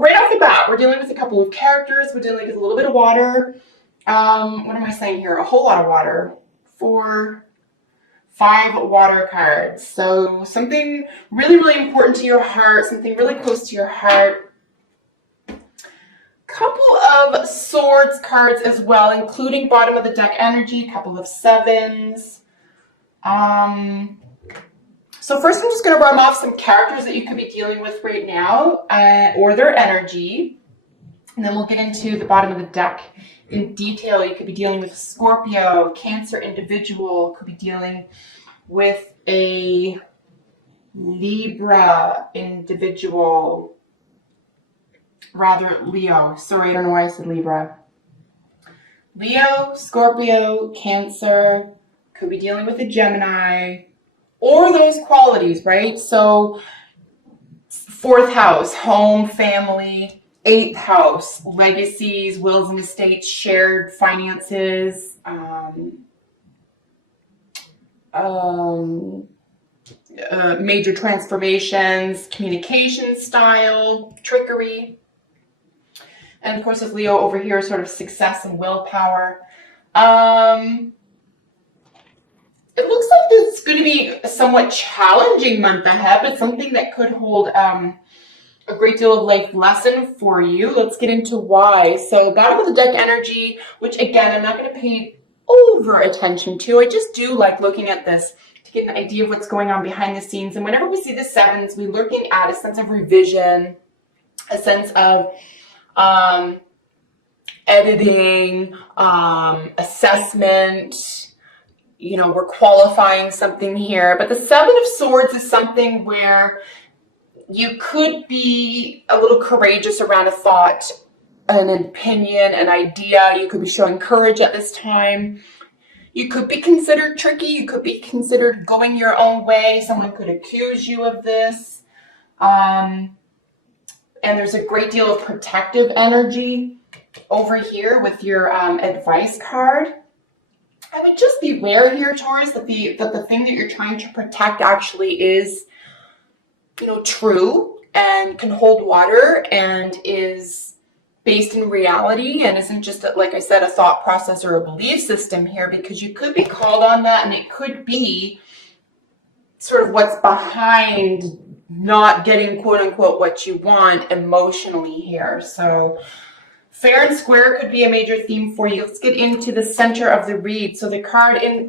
right off the bat, we're dealing with a couple of characters. We're dealing with a little bit of water. What am I saying here? A whole lot of water. 4, 5 water cards. So something really, really important to your heart, something really close to your heart. Couple of swords cards as well, including bottom of the deck energy, couple of 7s. So first I'm just going to run off some characters that you could be dealing with right now, or their energy. And then we'll get into the bottom of the deck in detail. You could be dealing with a Scorpio, Cancer individual, could be dealing with a Libra individual, rather Leo. Sorry, I don't know why I said Libra. Leo, Scorpio, Cancer, could be dealing with a Gemini, or those qualities, right? So 4th house, home, family. 8th house, legacies, wills and estates, shared finances, major transformations, communication style, trickery. And of course, with Leo over here, sort of success and willpower. It looks like it's going to be a somewhat challenging month ahead, but something that could hold a great deal of life lesson for you. Let's get into why. So bottom of the deck energy, which again, I'm not going to pay over attention to. I just do like looking at this to get an idea of what's going on behind the scenes. And whenever we see the 7s, we're looking at a sense of revision, a sense of editing, assessment. You know, we're qualifying something here. But the 7 of Swords is something where you could be a little courageous around a thought, an opinion, an idea. You could be showing courage at this time. You could be considered tricky. You could be considered going your own way. Someone could accuse you of this. And there's a great deal of protective energy over here with your advice card. I would just beware here, Taurus, that the thing that you're trying to protect actually is, you know, true and can hold water and is based in reality and isn't just, like I said, a thought process or a belief system here, because you could be called on that and it could be sort of what's behind not getting quote unquote what you want emotionally here. So fair and square could be a major theme for you. Let's get into the center of the read. So the card in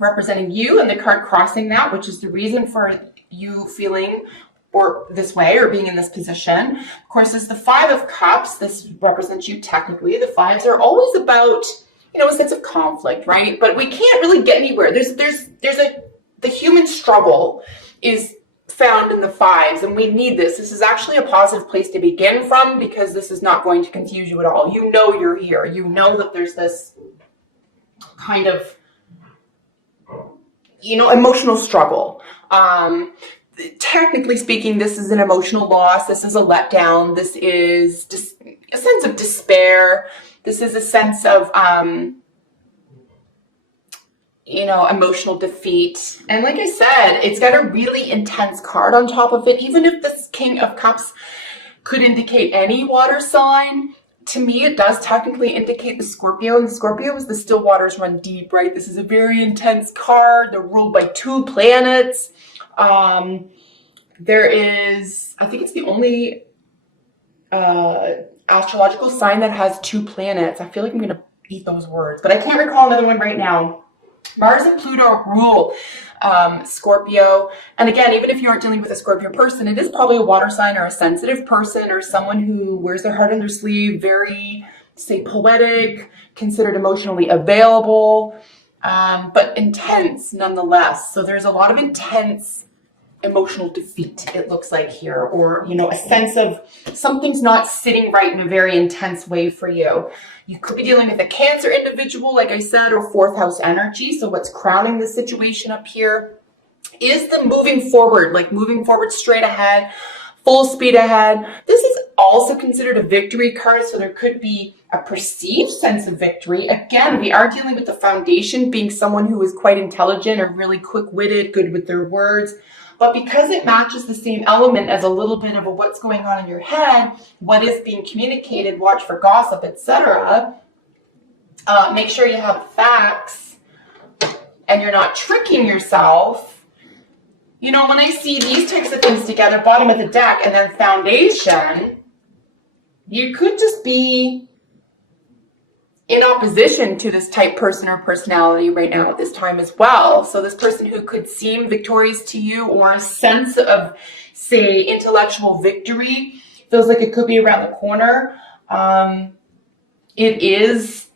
representing you and the card crossing that, which is the reason for you feeling or this way or being in this position, of course, is the 5 of Cups. This represents you technically. The 5s are always about, you know, a sense of conflict, right? But we can't really get anywhere. The human struggle is found in the 5s, and we need this. This is actually a positive place to begin from, because this is not going to confuse you at all. You know you're here. You know that there's this kind of, you know, emotional struggle. Technically speaking, this is an emotional loss. This is a letdown. This is just a sense of despair. This is a sense of, you know, emotional defeat. And like I said, it's got a really intense card on top of it. Even if this King of Cups could indicate any water sign, to me, it does technically indicate the Scorpio, and the Scorpio is the still waters run deep, right? This is a very intense card. They're ruled by 2 planets. There is, I think it's the only astrological sign that has 2 planets. I feel like I'm going to eat those words, but I can't recall another one right now. Mars and Pluto rule Scorpio. And again, even if you aren't dealing with a Scorpio person, it is probably a water sign or a sensitive person or someone who wears their heart on their sleeve, very, say, poetic, considered emotionally available, but intense nonetheless. So there's a lot of intense emotional defeat, it looks like here, or, you know, a sense of something's not sitting right in a very intense way for you. You could be dealing with a Cancer individual, like I said, or 4th house energy. So what's crowning the situation up here is the moving forward, like moving forward straight ahead, full speed ahead. This is also considered a victory card, so there could be a perceived sense of victory. Again, we are dealing with the foundation being someone who is quite intelligent or really quick-witted, good with their words, But because it matches the same element as a little bit of what's going on in your head, what is being communicated, watch for gossip, etc., make sure you have facts and you're not tricking yourself. You know, when I see these types of things together, bottom of the deck and then foundation, you could just be in opposition to this type person or personality right now at this time as well. So this person who could seem victorious to you, or a sense of, say, intellectual victory, feels like it could be around the corner. It is,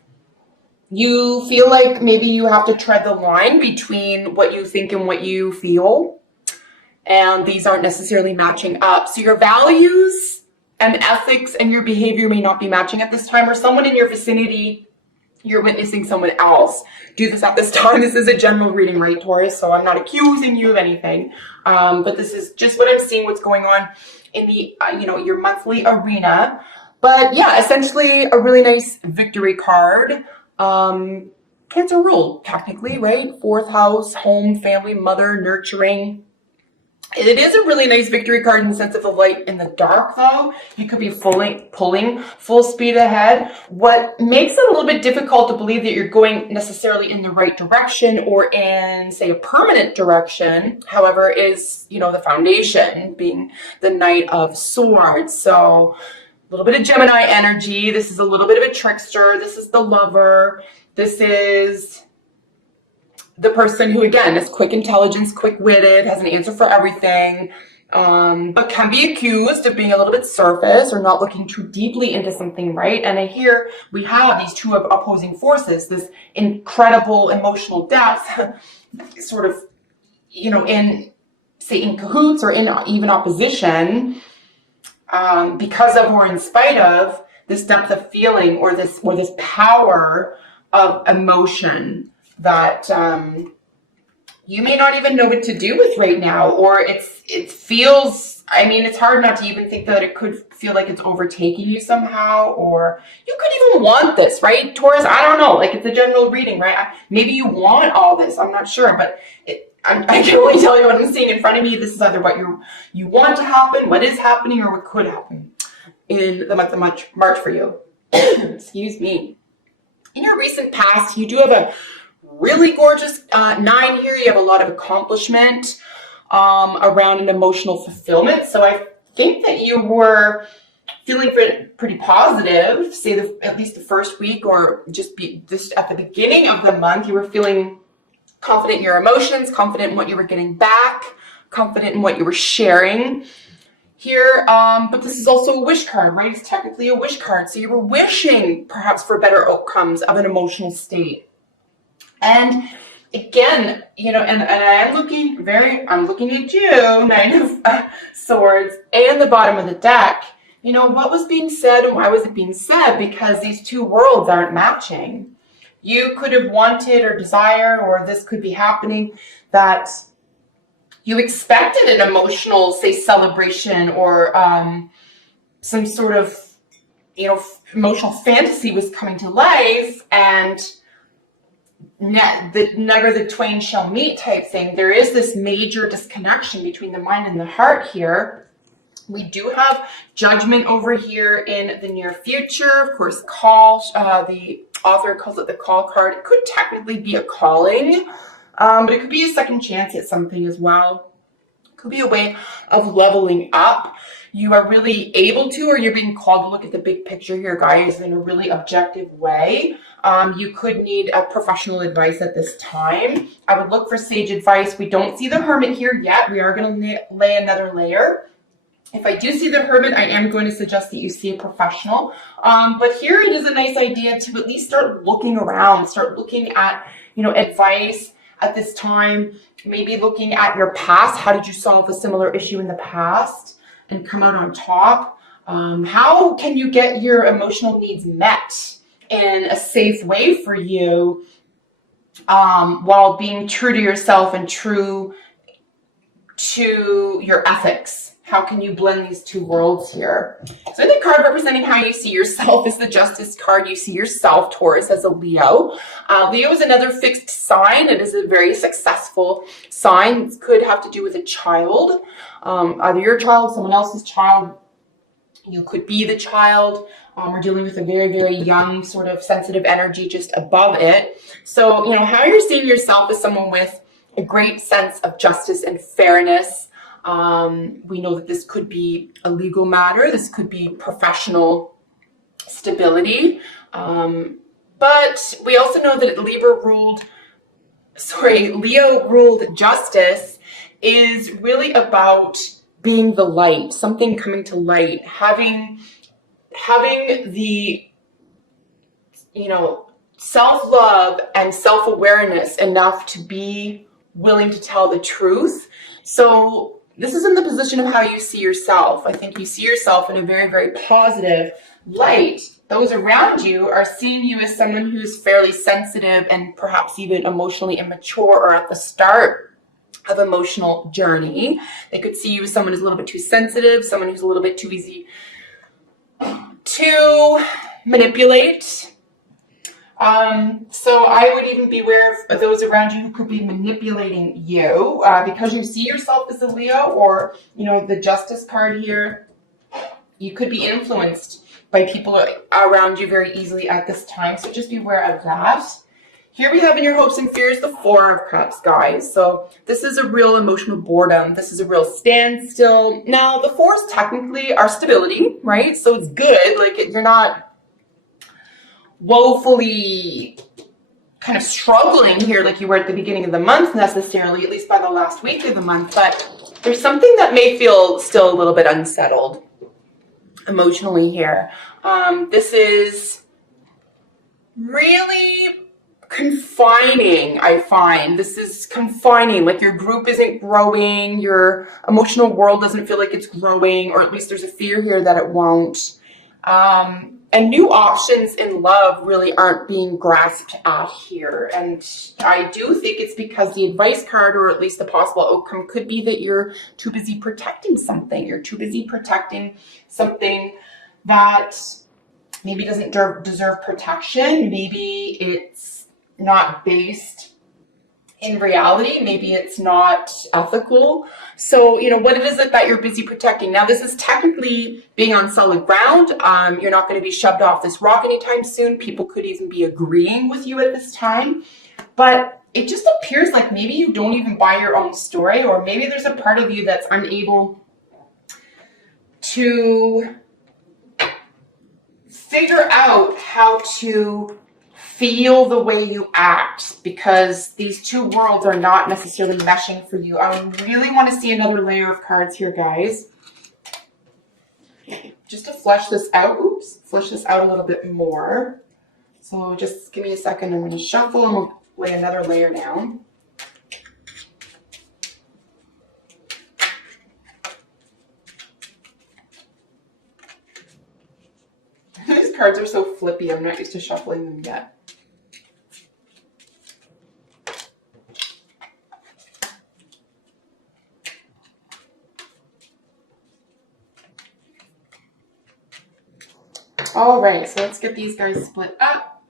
you feel like maybe you have to tread the line between what you think and what you feel. And these aren't necessarily matching up. So your values and ethics and your behavior may not be matching at this time, or someone in your vicinity, you're witnessing someone else do this at this time. This is a general reading, right, Taurus? So I'm not accusing you of anything, but this is just what I'm seeing, what's going on in the, your monthly arena. But yeah, essentially a really nice victory card. Cancer ruled, technically, right? 4th house, home, family, mother, nurturing. It is a really nice victory card in the sense of the light in the dark, though. You could be pulling full speed ahead. What makes it a little bit difficult to believe that you're going necessarily in the right direction or in, say, a permanent direction, however, is, the foundation being the Knight of Swords. So a little bit of Gemini energy. This is a little bit of a trickster. This is the lover. This is the person who, again, is quick intelligence, quick-witted, has an answer for everything, but can be accused of being a little bit surface or not looking too deeply into something, right? And here we have these two opposing forces, this incredible emotional depth, sort of, in cahoots or in even opposition, because of or in spite of this depth of feeling or this power of emotion that you may not even know what to do with right now, or it feels, it's hard not to even think that it could feel like it's overtaking you somehow, or you could even want this, right, Taurus? I don't know, it's a general reading, right? Maybe you want all this, I'm not sure, but I can only tell you what I'm seeing in front of me. This is either what you want to happen, what is happening, or what could happen in the month of March for you. Excuse me. In your recent past, you do have a really gorgeous 9 here. You have a lot of accomplishment around an emotional fulfillment. So I think that you were feeling pretty positive, say at least the first week, or just at the beginning of the month, you were feeling confident in your emotions, confident in what you were getting back, confident in what you were sharing here. But this is also a wish card, right? It's technically a wish card. So you were wishing perhaps for better outcomes of an emotional state. And again, and I'm looking at you, 9 of Swords, and the bottom of the deck. What was being said and why was it being said? Because these two worlds aren't matching. You could have wanted or desired, or this could be happening, that you expected an emotional, say, celebration, or some sort of, emotional fantasy was coming to life, and never the twain shall meet type thing. There is this major disconnection between the mind and the heart here. We do have judgment over here in the near future. Of course, the author calls it the call card. It could technically be a calling, but it could be a second chance at something as well. It could be a way of leveling up. You are really able to, or you're being called to look at the big picture here, guys, in a really objective way. You could need a professional advice at this time. I would look for sage advice. We don't see the Hermit here yet. We are going to lay another layer. If I do see the Hermit, I am going to suggest that you see a professional. But here it is a nice idea to at least start looking around, start looking at, advice at this time, maybe looking at your past. How did you solve a similar issue in the past and come out on top? How can you get your emotional needs met in a safe way for you, while being true to yourself and true to your ethics How can you blend these two worlds here? So the card representing how you see yourself is the Justice card. You see yourself, Taurus, as a Leo. Leo is another fixed sign. It is a very successful sign. It could have to do with a child, either your child, someone else's child. You could be the child. We're dealing with a very, very young, sort of sensitive energy just above it. So, how you're seeing yourself as someone with a great sense of justice and fairness. We know that this could be a legal matter. This could be professional stability. But we also know that Leo ruled justice is really about being the light, something coming to light, having the, self-love and self-awareness enough to be willing to tell the truth. So this is in the position of how you see yourself. I think you see yourself in a very, very positive light. Those around you are seeing you as someone who's fairly sensitive and perhaps even emotionally immature or at the start of emotional journey. They could see you as someone who's a little bit too sensitive, someone who's a little bit too easy to manipulate. So I would even be aware of those around you who could be manipulating you because you see yourself as a Leo, or, the Justice card here. You could be influenced by people around you very easily at this time. So just be aware of that. Here we have in your hopes and fears the Four of Cups, guys. So this is a real emotional boredom. This is a real standstill. Now, the fours technically are stability, right? So it's good. Like, you're not woefully kind of struggling here like you were at the beginning of the month necessarily, at least by the last week of the month. But there's something that may feel still a little bit unsettled emotionally here. This is really confining, I find. This is confining, like your group isn't growing, your emotional world doesn't feel like it's growing, or at least there's a fear here that it won't. And new options in love really aren't being grasped at here. And I do think it's because the advice card, or at least the possible outcome, could be that you're too busy protecting something. You're too busy protecting something that maybe doesn't deserve protection. Maybe it's not based in reality. Maybe it's not ethical. So, what it is that you're busy protecting. Now, this is technically being on solid ground. You're not going to be shoved off this rock anytime soon. People could even be agreeing with you at this time. But it just appears like maybe you don't even buy your own story, or maybe there's a part of you that's unable to figure out how to feel the way you act, because these two worlds are not necessarily meshing for you. I really want to see another layer of cards here, guys. Just to flesh this out. Flesh this out a little bit more. So just give me a second. I'm going to shuffle and we'll lay another layer down. These cards are so flippy. I'm not used to shuffling them yet. All right, so let's get these guys split up.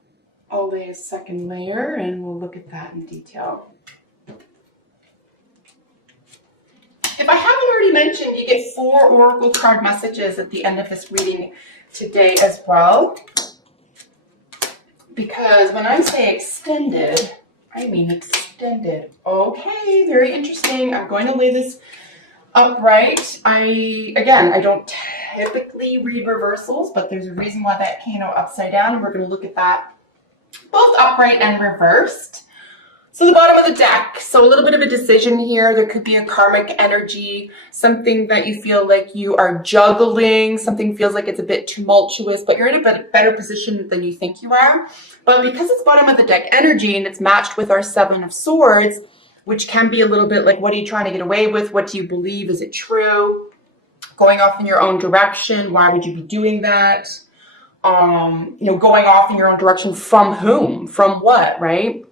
I'll lay a second layer and we'll look at that in detail. If I haven't already mentioned, you get 4 oracle card messages at the end of this reading today as well. Because when I say extended, I mean extended. Okay, very interesting. I'm going to lay this upright. I don't typically read reversals, but there's a reason why that came out upside down, and we're going to look at that both upright and reversed. So the bottom of the deck, so a little bit of a decision here. There could be a karmic energy, something that you feel like you are juggling, something feels like it's a bit tumultuous, but you're in a better position than you think you are. But because it's bottom of the deck energy and it's matched with our 7 of Swords, which can be a little bit like, what are you trying to get away with? What do you believe? Is it true? Going off in your own direction. Why would you be doing that? Going off in your own direction from whom? From what, right?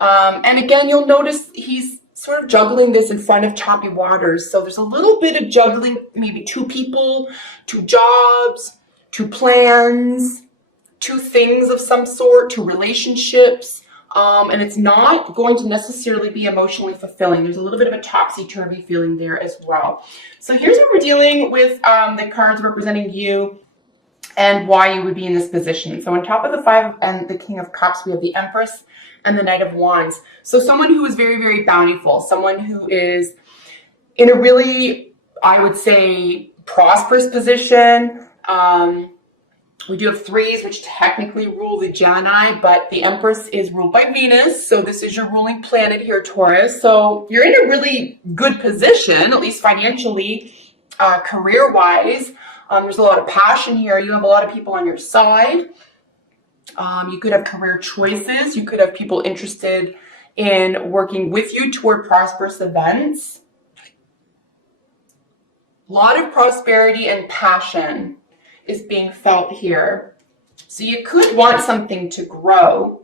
And again, you'll notice he's sort of juggling this in front of choppy waters. So there's a little bit of juggling, maybe two people, two jobs, two plans, two things of some sort, two relationships. And it's not going to necessarily be emotionally fulfilling. There's a little bit of a topsy-turvy feeling there as well. So here's what we're dealing with, the cards representing you and why you would be in this position. So on top of the 5 and the King of Cups, we have the Empress and the Knight of Wands. So someone who is very, very bountiful, someone who is in a really, I would say, prosperous position. We do have 3s, which technically rule the Gemini, but the Empress is ruled by Venus. So this is your ruling planet here, Taurus. So you're in a really good position, at least financially, career-wise. There's a lot of passion here. You have a lot of people on your side. You could have career choices. You could have people interested in working with you toward prosperous events. A lot of prosperity and passion is being felt here. So you could want something to grow.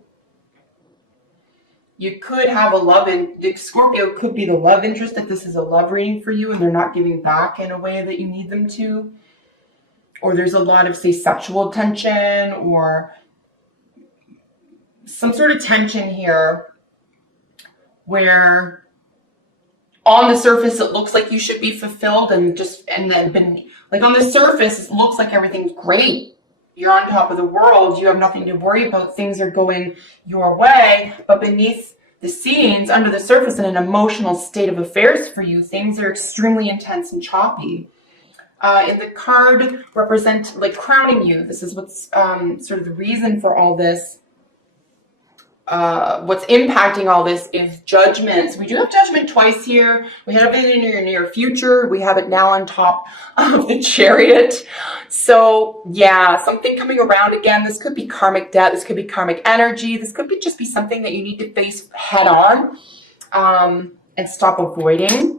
You could have a love, and Scorpio could be the love interest if this is a love reading for you and they're not giving back in a way that you need them to. Or there's a lot of, say, sexual tension or some sort of tension here where on the surface it looks like you should be fulfilled and then been like on the surface it looks like everything's great. You're on top of the world. You have nothing to worry about. Things are going your way. But beneath the scenes, under the surface, in an emotional state of affairs for you, things are extremely intense and choppy. In the card represent like crowning you. This is what's sort of the reason for all this. What's impacting all this is judgment. So we do have judgment twice here. We have it in your near future. We have it now on top of the Chariot. So yeah, something coming around again. This could be karmic debt. This could be karmic energy. This could be just be something that you need to face head on and stop avoiding.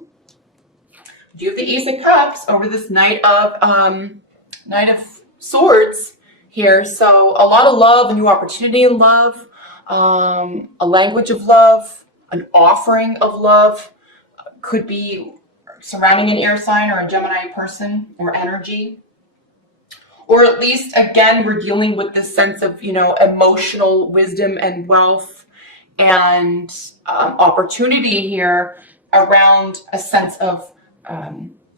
You have the Ace of Cups over this Knight of Swords here. So a lot of love, a new opportunity in love. A language of love, an offering of love, could be surrounding an air sign or a Gemini person or energy. Or at least, again, we're dealing with this sense of, emotional wisdom and wealth and opportunity here around a sense of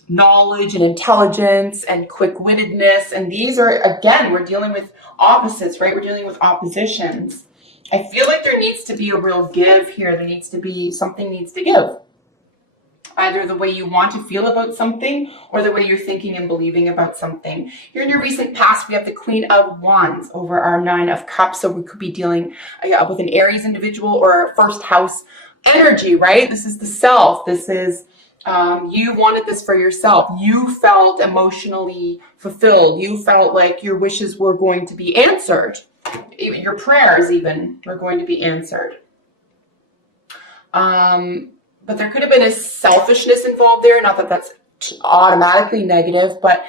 knowledge and intelligence and quick-wittedness. And these are, again, we're dealing with opposites, right? We're dealing with oppositions. I feel like there needs to be a real give here. There needs to be, something needs to give. Either the way you want to feel about something or the way you're thinking and believing about something. Here in your recent past, we have the Queen of Wands over our 9 of Cups. So we could be dealing with an Aries individual or first house energy, right? This is the self. This is, you wanted this for yourself. You felt emotionally fulfilled. You felt like your wishes were going to be answered. Even your prayers even were going to be answered. But there could have been a selfishness involved there. Not that that's automatically negative, but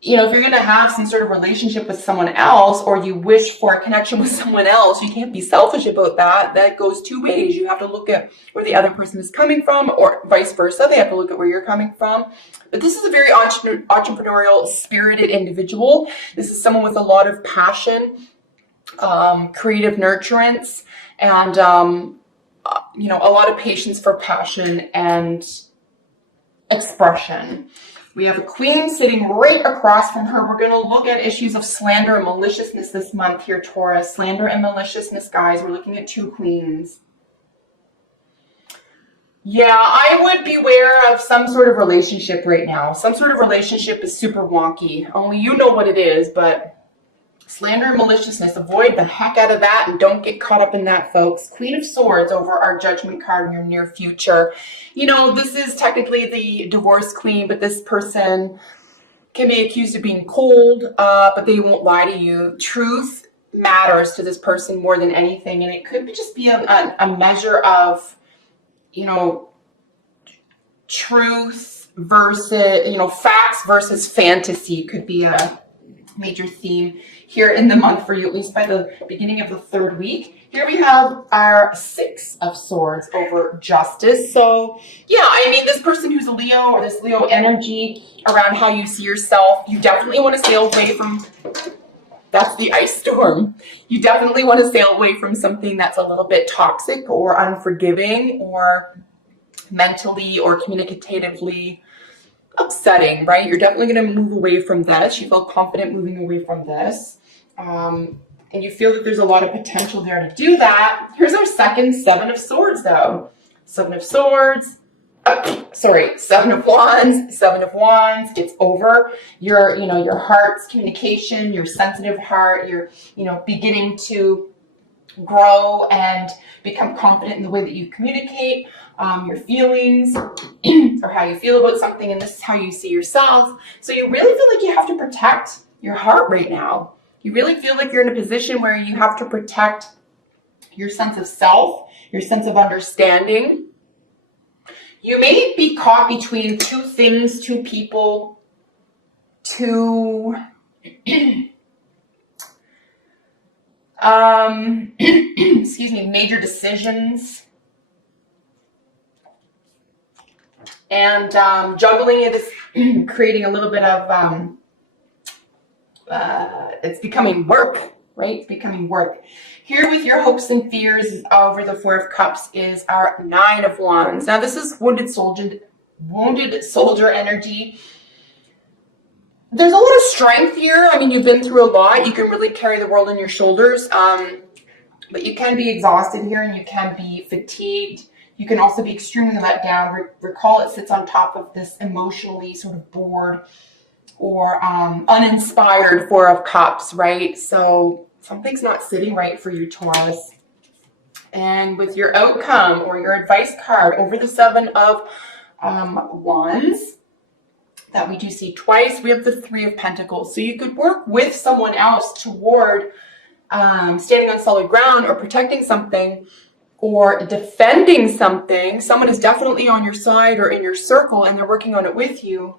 if you're going to have some sort of relationship with someone else, or you wish for a connection with someone else, you can't be selfish about that. That goes two ways. You have to look at where the other person is coming from, or vice versa. They have to look at where you're coming from. But this is a very entrepreneurial, spirited individual. This is someone with a lot of passion, creative nurturance, and a lot of patience for passion and expression. We have a queen sitting right across from her. We're going to look at issues of slander and maliciousness this month here, Taurus. Slander and maliciousness, guys. We're looking at 2 queens. Yeah, I would beware of some sort of relationship right now. Some sort of relationship is super wonky. Only you know what it is, but slander and maliciousness, avoid the heck out of that and don't get caught up in that, folks. Queen of Swords over our Judgment card in your near future. This is technically the divorce queen, but this person can be accused of being cold, but they won't lie to you. Truth matters to this person more than anything, and it could just be a measure of, truth versus, facts versus fantasy could be major theme here in the month for you, at least by the beginning of the third week. Here we have our Six of Swords over Justice. So yeah, I mean, this person who's a Leo, or this Leo energy around how you see yourself, you definitely want to sail away from, that's the ice storm. You definitely want to sail away from something that's a little bit toxic or unforgiving or mentally or communicatively upsetting, right? You're definitely going to move away from this. You feel confident moving away from this. And you feel that there's a lot of potential there to do that. Here's our second Seven of Swords, though. Seven of Swords. Seven of Wands. Seven of Wands. It's over your, your heart's communication, your sensitive heart. You're, beginning to grow and become confident in the way that you communicate your feelings or how you feel about something, and this is how you see yourself. So you really feel like you have to protect your heart right now. You really feel like you're in a position where you have to protect your sense of self, your sense of understanding. You may be caught between two things, two people, two excuse me, major decisions. And juggling it is creating a little bit of, it's becoming work, right? It's becoming work. Here with your hopes and fears over the Four of Cups is our Nine of Wands. Now this is wounded soldier energy. There's a lot of strength here. I mean, you've been through a lot. You can really carry the world on your shoulders. But you can be exhausted here and you can be fatigued. You can also be extremely let down. Recall it sits on top of this emotionally sort of bored or uninspired Four of Cups, right? So something's not sitting right for you, Taurus. And with your outcome or your advice card over the Seven of Wands, that we do see twice, we have the Three of Pentacles. So you could work with someone else toward standing on solid ground or protecting something or defending something. Someone is definitely on your side or in your circle and they're working on it with you.